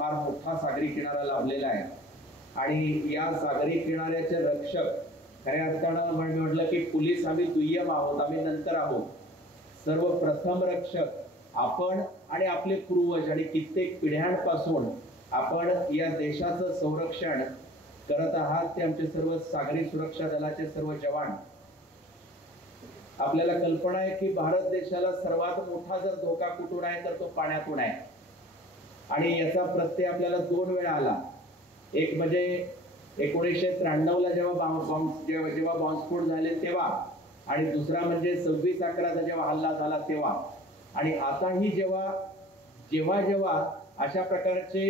फार मोठा सागरी किनारा लाभलेला आहे आणि या सागरी किनाऱ्याचे रक्षक खऱ्या अर्थानं म्हटलं की पोलीस आम्ही दुय्यम आहोत, आम्ही नंतर आहोत. सर्वप्रथम रक्षक आपण आणि आपले पूर्वज आणि कित्येक पिढ्यांपासून आपण या देशाचं संरक्षण करत आहात. ते आमचे सर्व सागरी सुरक्षा दलाचे सर्व जवान. आपल्याला कल्पना आहे की भारत देशाला सर्वात मोठा जर धोका कुठून आहे तर तो पाण्यातून आहे आणि याचा प्रत्यय आपल्याला 2 वेळा आला. एक म्हणजे 1993 ला जेव्हा बॉम्बस्फोट झाले तेव्हा, आणि दुसरा म्हणजे 26/11 जेव्हा हल्ला झाला तेव्हा. आणि आताही जेव्हा अशा प्रकारचे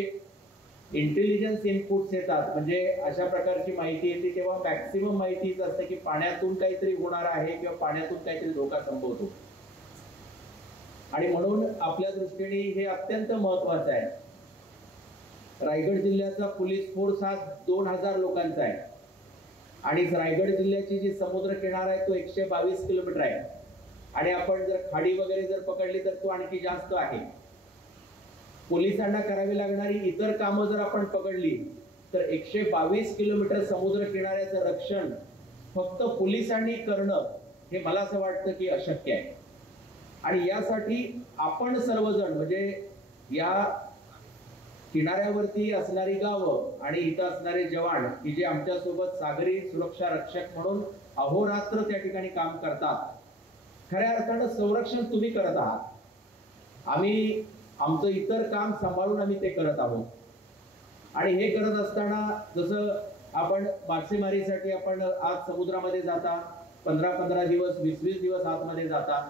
इंटेलिजन्स इनपुट्स येतात, म्हणजे अशा प्रकारची माहिती येते, तेव्हा मॅक्सिमम माहितीच असते की पाण्यातून काहीतरी होणार आहे किंवा पाण्यातून काहीतरी धोका संभवतो. आणि म्हणून आपल्या दृष्टीने हे अत्यंत महत्वाचं आहे. रायगड जिल्ह्याचा पोलीस फोर्स हा 2000 लोकांचा आहे आणि रायगड जिल्ह्याची जी समुद्र किनारा आहे तो 122 किलोमीटर आहे आणि आपण जर खाडी वगैरे जर पकडली तर तो आणखी जास्त आहे. पोलिसांना करावी लागणारी इतर कामं जर आपण पकडली तर 122 किलोमीटर समुद्र किनाऱ्याचं रक्षण फक्त पोलिसांनी करणं हे मला असं वाटतं की अशक्य आहे. आणि यासाठी आपण सर्वजण, म्हणजे या किनाऱ्यावरती असणारी गावं आणि इथं असणारे जवान की जे आमच्या सोबत सागरी सुरक्षा रक्षक म्हणून अहोरात्र त्या ठिकाणी काम करतात, खऱ्या अर्थानं संरक्षण तुम्ही करत आहात. आम्ही आमचं इतर काम सांभाळून आम्ही ते करत आहोत. आणि हे करत असताना जसं आपण मासेमारीसाठी आपण आज समुद्रामध्ये जाता, 15-15 दिवस 20-20 दिवस आतमध्ये जाता,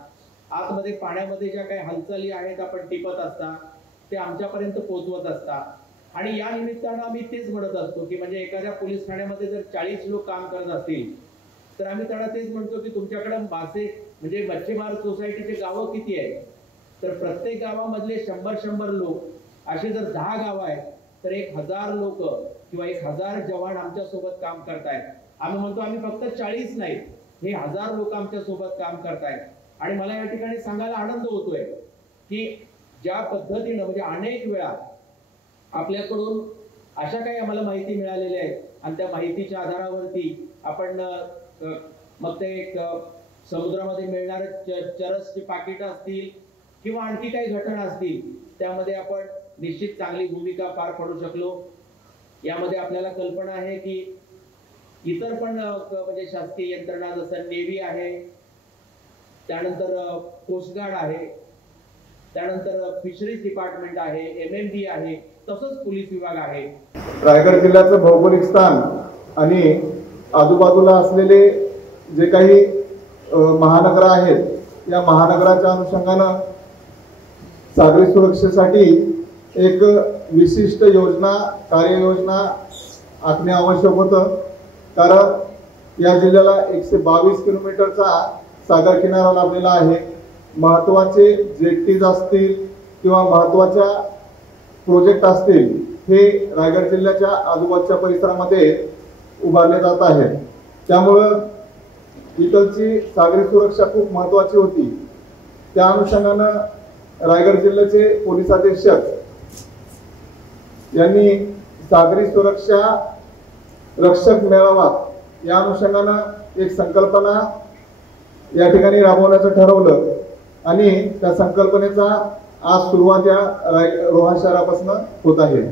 आतमध्ये पाण्यामध्ये ज्या काही हालचाली आहेत आपण टिपत असता, ते आमच्यापर्यंत पोहोचवत असता. आणि या निमित्तानं आम्ही तेच म्हणत असतो की म्हणजे एखाद्या पोलीस ठाण्यामध्ये जर 40 लोक काम करत असतील तर आम्ही त्यांना तेच म्हणतो की तुमच्याकडे म्हणजे मच्छीमार सोसायटीचे गावं किती आहेत, तर प्रत्येक गावामधले 100-100 लोक असे जर 10 गावं आहेत तर 1000 लोक किंवा 1000 जवान आमच्या सोबत काम करतायत. आम्ही म्हणतो आम्ही फक्त 40 नाही, हे 1000 लोक आमच्या सोबत काम करतायत. आणि मला या ठिकाणी सांगायला आनंद होतोय की ज्या पद्धतीनं म्हणजे अनेक वेळा आपल्याकडून अशा काही आम्हाला माहिती मिळालेल्या आहेत आणि त्या माहितीच्या आधारावरती आपण मग ते समुद्रामध्ये मिळणारे चरसची पाकिटं असतील किंवा आणखी काही घटना असतील त्यामध्ये आपण निश्चित चांगली भूमिका पार पडू शकलो. यामध्ये आपल्याला कल्पना आहे की इतर पण म्हणजे शासकीय यंत्रणा जसं नेव्ही आहे, त्यानंतर कोस्ट गार्ड आहे, त्यानंतर फिशरीज डिपार्टमेंट आहे, MMD आहे, तसंच पोलीस विभाग आहे. रायगड जिल्ह्याचं भौगोलिक स्थान आणि आजूबाजूला असलेले जे काही महानगर आहेत, या महानगराच्या अनुषंगानं सागरी सुरक्षेसाठी एक विशिष्ट योजना, कार्ययोजना आखणे आवश्यक होतं. कारण या जिल्ह्याला 122 किलोमीटरचा सागर किनारा लाभलेला आहे. महत्वाचे जेट्टीज असतील किंवा महत्वाच्या प्रोजेक्ट असतील हे रायगड जिल्ह्याच्या आजूबाजूच्या परिसरामध्ये उभारले जात आहेत. त्यामुळं इथलची सागरी सुरक्षा खूप महत्वाची होती. त्या अनुषंगानं रायगड जिल्ह्याचे पोलीस अधीक्षक यांनी सागरी सुरक्षा रक्षक मेळावा या अनुषंगानं एक संकल्पना या ठिकाणी राबवण्याचं ठरवलं आणि त्या संकल्पनेचा आज सुरुवात या रोहा शहरापासून होत आहे.